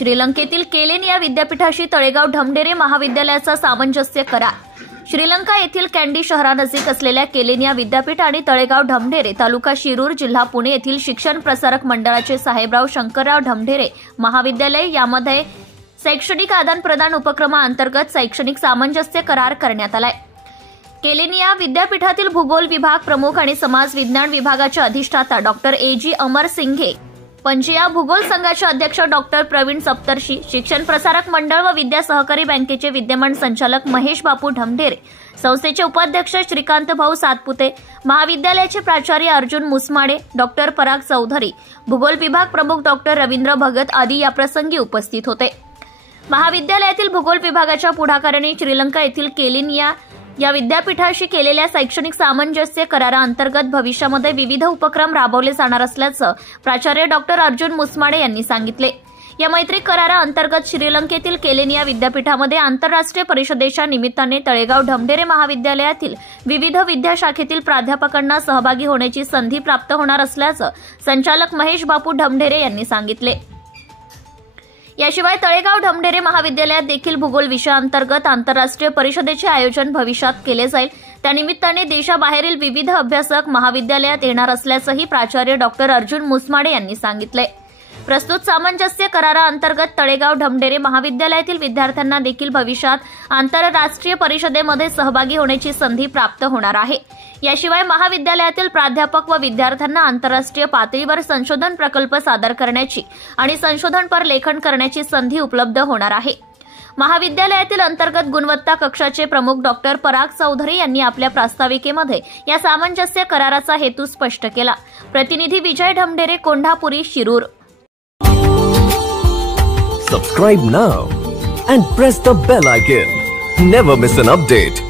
श्रीलंकेतील केलेनिया विद्यापीठाशी तळेगाव ढमढेरे महाविद्यालयाचा सामंजस्य करार। श्रीलंका येथील कॅन्डी शहरानजीक असलेल्या केलेनिया विद्यापीठ आणि तळेगाव ढमढेरे तालुका शिरूर जिल्हा पुणे येथील शिक्षण प्रसारक मंडळाचे साहेबराव शंकरराव ढमढेरे महाविद्यालय यामध्ये शैक्षणिक आदान-प्रदान उपक्रमाअंतर्गत शैक्षणिक सामंजस्य करार करण्यात आलाय। केलेनिया विद्यापीठातील भूगोल विभाग प्रमुख आणि समाज विज्ञान विभागाचे अधिष्ठाता डॉक्टर ए.जी. अमर सिंघे, पंजिया भूगोल संघाचे अध्यक्ष डॉक्टर प्रवीण सप्तर्षी, शिक्षण प्रसारक मंडळ व विद्या सहकारी बँकेचे विद्यमान संचालक महेश बापू ढमढेरे, संस्थेचे उपाध्यक्ष श्रीकांत भाऊ सातपुते, महाविद्यालयाचे प्राचार्य अर्जुन मुसमाडे, डॉक्टर पराग चौधरी, भूगोल विभाग प्रमुख डॉक्टर रवींद्र भगत आदी या प्रसंगी उपस्थित होते। महाविद्यालयातील भूगोल विभागाच्या पुढाकाराने श्रीलंका येथील केलेनिया या विद्यापीठाशी केलेल्या शैक्षणिक सामंजस्य कराराअंतर्गत भविष्यामध्ये विविध उपक्रम राबवले जाणार असल्याचं प्राचार्य डॉक्टर अर्जुन मुसमाडे यांनी सांगितले। या मैत्री कराराअंतर्गत श्रीलंकेतील केलेनिया विद्यापीठामध्ये आंतरराष्ट्रीय परिषदेच्या निमित्ताने तळेगाव ढमढेरे महाविद्यालयातील विविध विद्याशाखेतील प्राध्यापकांना सहभागी होण्याची संधी प्राप्त होणार असल्याचं संचालक महेश बापू ढमढेरे यांनी सांगितले। याशिवाय तळेगाव ढमढेरे महाविद्यालयात देखील भूगोल विषयाअंतर्गत आंतरराष्ट्रीय परिषदेचे आयोजन भविष्यात केले जाईल। त्यानिमित्ताने देशाबाहेरील विविध अभ्यासक महाविद्यालयात येणार असल्याचंही प्राचार्य डॉक्टर अर्जुन मुसमाडे यांनी सांगितले। प्रस्तुत सामंजस्य कराराअंतर्गत तळेगाव ढमढेरे महाविद्यालयातील विद्यार्थ्यांना देखील भविष्यात आंतरराष्ट्रीय परिषदेमध्ये सहभागी होण्याची संधी प्राप्त होणार आहे। याशिवाय महाविद्यालयातील प्राध्यापक व विद्यार्थ्यांना आंतरराष्ट्रीय पातळीवर संशोधन प्रकल्प सादर करण्याची आणि संशोधनपर लेखन करण्याची संधी उपलब्ध होणार आहे। महाविद्यालयातील अंतर्गत गुणवत्ता कक्षाचे प्रमुख डॉक्टर पराग चौधरी यांनी आपल्या प्रास्ताविकेमध्ये या सामंजस्य कराराचा हेतू स्पष्ट केला। प्रतिनिधी विजय Dhamdhere, Kondhapuri, Shirur. Subscribe now and press the bell icon. Never miss an update.